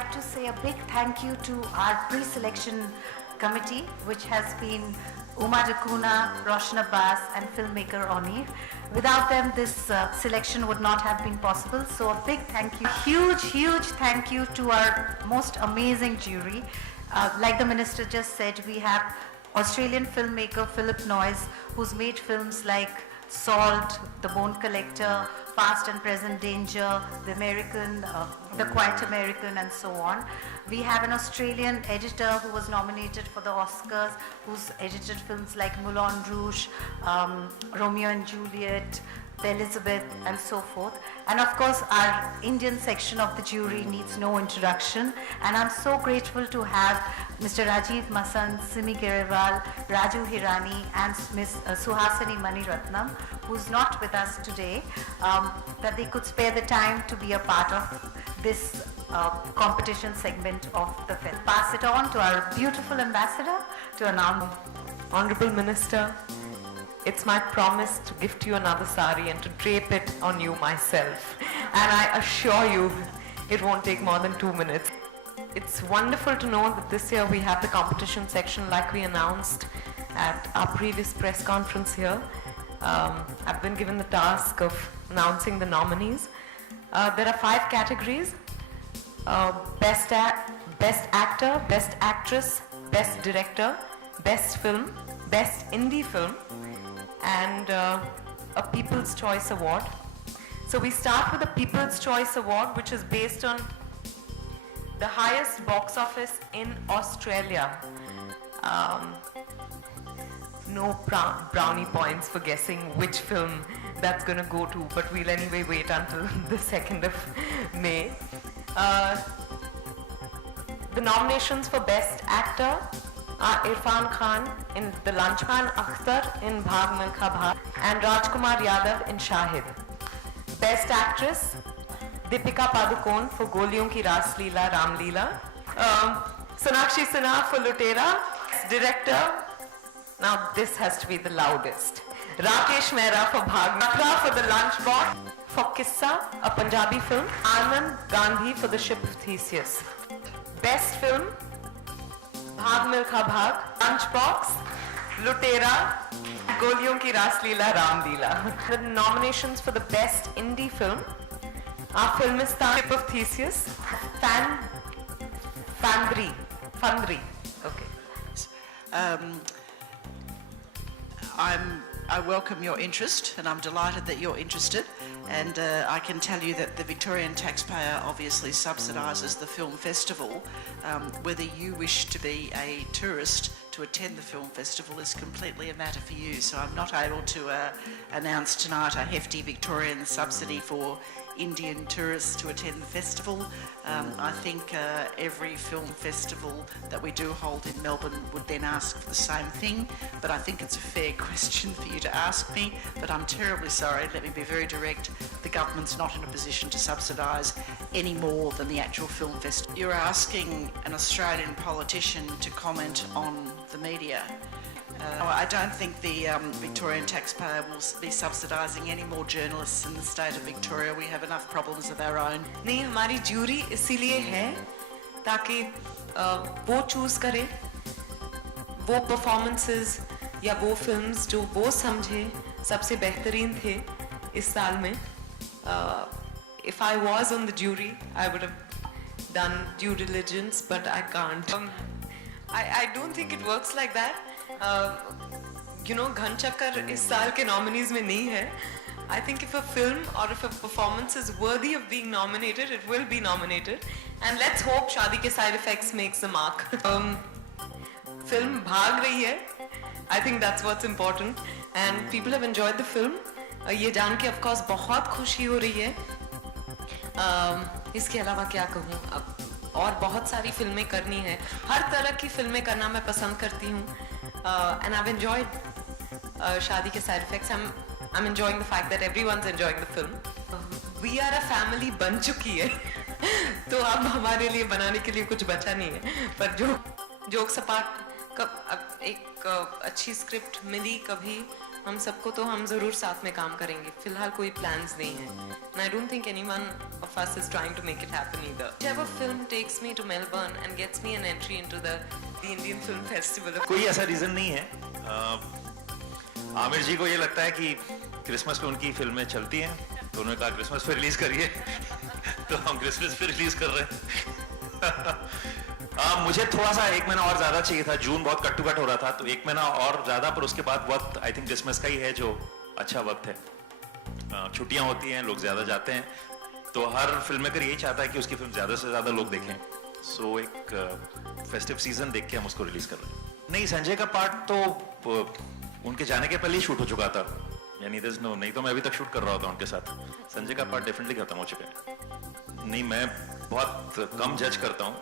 like to say a big thank you to our pre-selection committee, which has been Uma Dakuna, Roshan Abbas, and filmmaker Onir. Without them, this selection would not have been possible. So a big thank you, huge thank you to our most amazing jury. Like the minister just said, we have Australian filmmaker Philip Noyes, who's made films like Salt, The Bone Collector, Past and Present Danger, The American, The Quiet American, and so on. We have an Australian editor who was nominated for the Oscars, who's edited films like Moulin Rouge, Romeo and Juliet, The Elizabeth, and so forth. And of course, our Indian section of the jury needs no introduction. And I'm so grateful to have Mr. Rajiv Masand, Simi Gerewal, Raju Hirani, and Ms. Suhasini Maniratnam, who's not with us today, that they could spare the time to be a part of this competition segment of the film. Pass it on to our beautiful ambassador to announce. Honorable Minister, it's my promise to gift you another sari and to drape it on you myself. And I assure you, it won't take more than 2 minutes. It's wonderful to know that this year we have the competition section like we announced at our previous press conference here. I've been given the task of announcing the nominees. There are 5 categories: Best Actor, Best Actress, Best Director, Best Film, Best Indie Film, and a People's Choice Award. So we start with the People's Choice Award, which is based on the highest box office in Australia. No brownie points for guessing which film that's going to go to, but we'll anyway wait until the 2nd of May. The nominations for Best Actor are Irfan Khan in The Lunchman, Akhtar in Bhag Milkha Bhag, and Rajkumar Yadav in Shahid. Best Actress, Deepika Padukone for Goliyon Ki Ras Leela Ram Leela. Sonakshi Sinha for Lutera. Director, now this has to be the loudest. Rakesh Mehra for Bhag Milkha for The Lunchbox. For Kissa, a Punjabi film. Anand Gandhi for The Ship of Theseus. Best Film, Bhag Milkha Bhag, Lunchbox, Lutera, Goliyon Ki Ras Leela Ram Leela. The nominations for the Best Indie Film are Filmistan, Ship of Theseus, Fandri. Okay. I welcome your interest, and I'm delighted that you're interested. And I can tell you that the Victorian taxpayer obviously subsidises the film festival. Whether you wish to be a tourist to attend the film festival is completely a matter for you. So I'm not able to announce tonight a hefty Victorian subsidy for Indian tourists to attend the festival. I think every film festival that we do hold in Melbourne would then ask for the same thing, but I think it's a fair question for you to ask me, but I'm terribly sorry. Let me be very direct. The government's not in a position to subsidise any more than the actual film festival. You're asking an Australian politician to comment on the media. I don't think the Victorian taxpayer will be subsidising any more journalists in the state of Victoria. We have enough problems of our own. नहीं, हमारी jury इसीलिए है ताकि वो choose करे वो performances या वो फिल्म्स जो वो समझे सबसे बेहतरीन थे इस साल में. If I was on the jury, I would have done due diligence, but I can't. I don't think it works like that. घन चक्कर इस साल के nominees में नहीं है. I think if a film or if a performance is worthy of being nominated, it will be nominated. And let's hope Shaadi Ke Side Effects makes the mark. Film भाग रही है. I think that's what's important. And people have enjoyed the film. ये जान के of course बहुत खुशी हो रही है. इसके अलावा क्या कहूँ अब और बहुत सारी फिल्में करनी है. हर तरह की फिल्में करना मैं पसंद करती हूँ. And I've enjoyed Shaadi Ke Side Effects. I'm enjoying the fact that everyone's enjoying the film. We are a family बन चुकी है. तो अब हमारे लिए बनाने के लिए कुछ बचा नहीं है. पर जोक सपाट एक अच्छी स्क्रिप्ट मिली कभी हम सबको तो हम जरूर साथ में काम करेंगे. फिलहाल कोई plans नहीं है. And I don't think anyone of us is trying to make it happen either. Whichever film takes me to Melbourne and gets me an entry into the Indian Film Festival. कोई ऐसा reason नहीं है. आमिर जी को ये लगता है कि Christmas पे उनकी फिल्में चलती हैं, तो उन्होंने कहा क्रिसमस पे रिलीज करिए. तो हम क्रिसमस पे रिलीज कर रहे हैं. मुझे थोड़ा सा 1 महीना और ज्यादा चाहिए था. जून बहुत कट टू कट हो रहा था, तो 1 महीना और ज्यादा, पर उसके बाद वक्त आई थिंक क्रिसमस का ही है जो अच्छा वक्त है. छुट्टियां होती हैं, लोग ज्यादा जाते हैं, तो हर फिल्म मेकर यही चाहता है कि उसकी फिल्म ज्यादा से ज्यादा लोग देखें. सो एक फेस्टिव सीजन देख के हम उसको रिलीज कर रहे हैं. नहीं, संजय का पार्ट तो उनके जाने के पहले ही शूट हो चुका था. यानी नहीं तो मैं अभी तक शूट कर रहा होता उनके साथ. संजय का पार्ट डेफिनेटली खत्म हो चुका है. नहीं, मैं बहुत कम जज करता हूँ.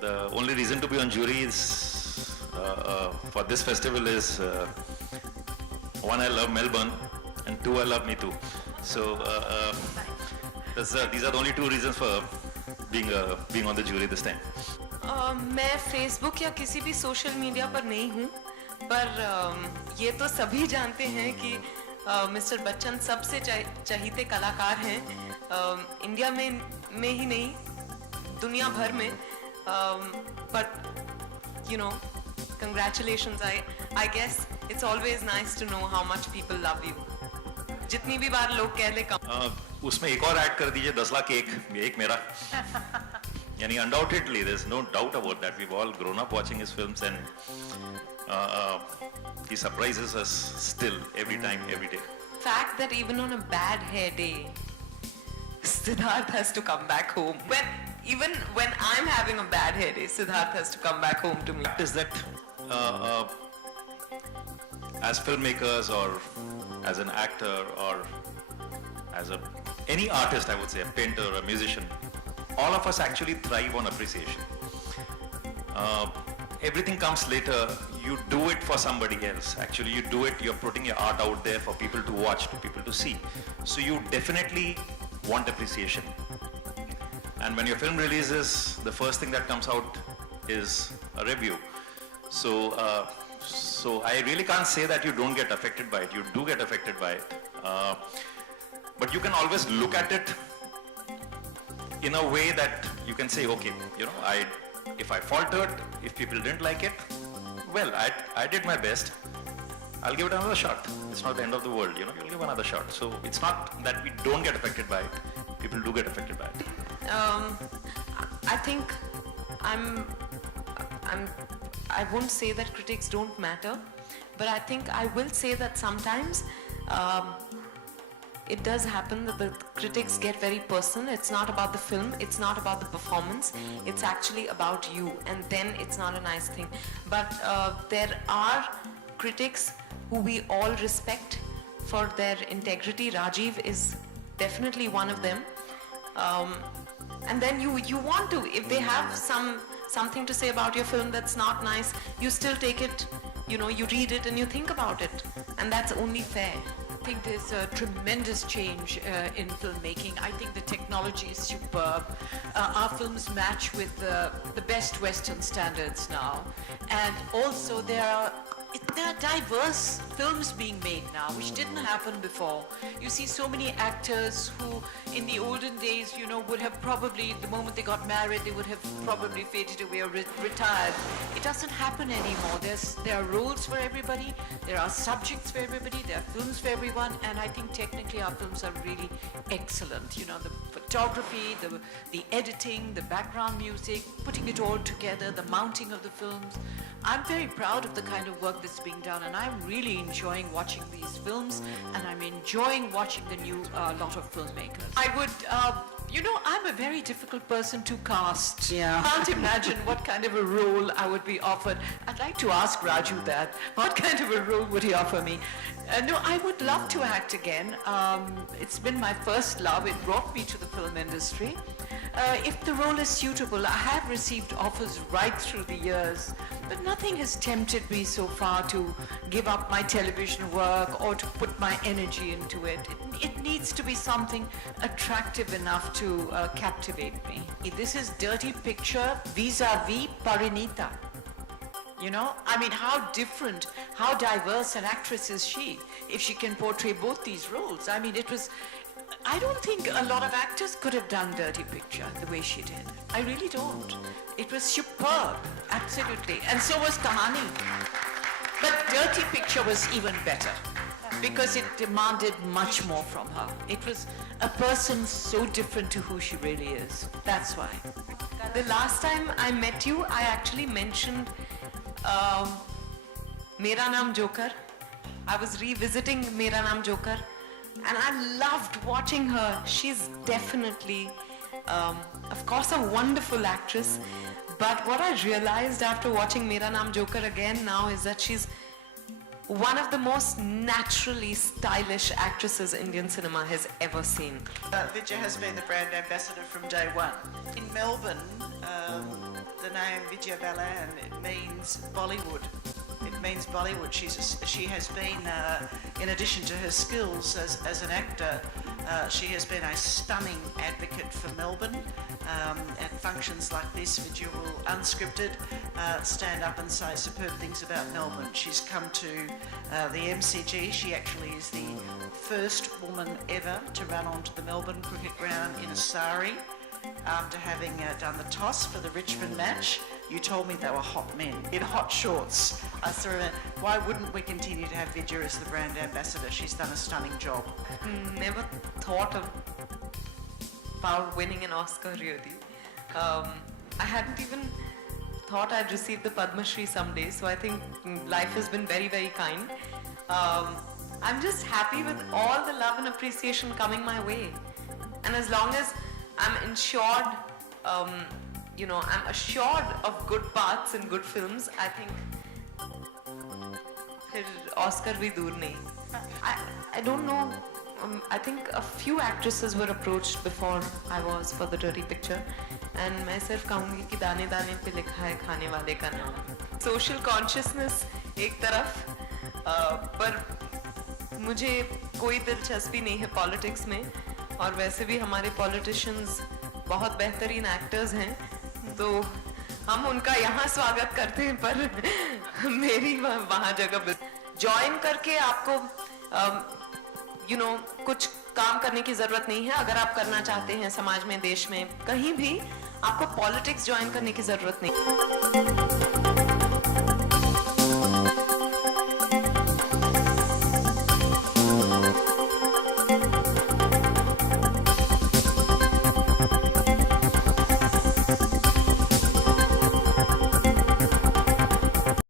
The only reason to be on jury is for this festival is one, I love Melbourne, and 2, I love me too. So these are the only 2 reasons for being on the jury this time. मैं Facebook या किसी भी social media पर नहीं हूँ, पर ये तो सभी जानते हैं कि मिस्टर बच्चन सबसे चहीते कलाकार हैं. इंडिया में ही नहीं, दुनिया भर में. But you know, congratulations. I guess it's always nice to know how much people love you. जितनी भी बार लोग कह ले कम. उसमें एक और ऐड कर दीजिए, 10 लाख एक मेरा. यानी undoubtedly there's no doubt about that. We've all grown up watching his films, and he surprises us still every time, every day. Fact that even on a bad hair day, Siddharth has to come back home. Even when I'm having a bad hair day, Siddharth has to come back home to me. Is that as filmmakers or as an actor or as any artist, I would say, a painter, a musician, all of us actually thrive on appreciation. Everything comes later. You do it for somebody else. Actually, you do it, you're putting your art out there for people to watch, for people to see. So you definitely want appreciation. And when your film releases, the first thing that comes out is a review. So I really can't say that you don't get affected by it. You do get affected by it. But you can always look at it in a way that you can say, okay, if I faltered, if people didn't like it, well, I did my best. I'll give it another shot. It's not the end of the world, you'll give another shot. So it's not that we don't get affected by it. People do get affected by it. I think I won't say that critics don't matter, but I think I will say that sometimes it does happen that the critics get very personal. It's not about the film, it's not about the performance, it's actually about you, and then it's not a nice thing. But there are critics who we all respect for their integrity. Rajiv is definitely one of them. And then you want to, if they have something to say about your film that's not nice, you still take it, you read it and you think about it, and that's only fair. I think there's a tremendous change in filmmaking. I think the technology is superb. Our films match with the best Western standards now, and also there are diverse films being made now, which didn't happen before. You see so many actors who in the olden days, would have probably, the moment they got married, they would have probably faded away or retired. It doesn't happen anymore. There are roles for everybody, there are subjects for everybody, there are films for everyone, and I think technically our films are really excellent. The photography, the editing, the background music, putting it all together, the mounting of the films. I'm very proud of the kind of work that's being done, and I'm really enjoying watching these films, and I'm enjoying watching the new lot of filmmakers. I would, I'm a very difficult person to cast. Yeah. Can't imagine what kind of a role I would be offered. I'd like to ask Raju that. What kind of a role would he offer me? No, I would love to act again. It's been my first love. It brought me to the film industry. If the role is suitable, I have received offers right through the years, but nothing has tempted me so far to give up my television work or to put my energy into it. It needs to be something attractive enough to captivate me. This is Dirty Picture vis-a-vis Parinita. How different, how diverse an actress is she if she can portray both these roles? I mean, it was. I don't think a lot of actors could have done Dirty Picture the way she did. I really don't. It was superb, absolutely. And so was Kahani. But Dirty Picture was even better because it demanded much more from her. It was a person so different to who she really is. That's why. The last time I met you, I actually mentioned Mera Naam Joker. I was revisiting Mera Naam Joker, and I loved watching her. She's definitely, of course, a wonderful actress. But what I realized after watching Mera Naam Joker again now is that she's one of the most naturally stylish actresses Indian cinema has ever seen. Vidya has been the brand ambassador from day one. In Melbourne, the name Vidya Balan, it means Bollywood. It means Bollywood. She has been, in addition to her skills as an actor, she has been a stunning advocate for Melbourne. At functions like this, Vidya will, unscripted, stand up and say superb things about Melbourne. She's come to the MCG. She actually is the first woman ever to run onto the Melbourne cricket ground in a sari after having done the toss for the Richmond match. You told me they were hot men in hot shorts. I said, why wouldn't we continue to have Vidya as the brand ambassador? She's done a stunning job. Never thought about winning an Oscar, really. I hadn't even thought I'd receive the Padma Shri someday, so I think life has been very, very kind. I'm just happy with all the love and appreciation coming my way. And as long as I'm ensured, I'm assured of good parts and good films, I think Oscar bhi dur nahi. I don't know. I think a few actresses were approached before I was for the Dirty Picture, and मैं सिर्फ कहूँगी कि दाने दाने पे लिखा है खाने वाले का नाम. Social consciousness एक तरफ, पर मुझे कोई दिलचस्पी नहीं है politics में, और वैसे भी हमारे politicians बहुत बेहतरीन actors हैं, तो हम उनका यहाँ स्वागत करते हैं, पर मेरी वहाँ जगह join करके आपको कुछ काम करने की जरूरत नहीं है. अगर आप करना चाहते हैं समाज में, देश में, कहीं भी, आपको पॉलिटिक्स ज्वाइन करने की जरूरत नहीं.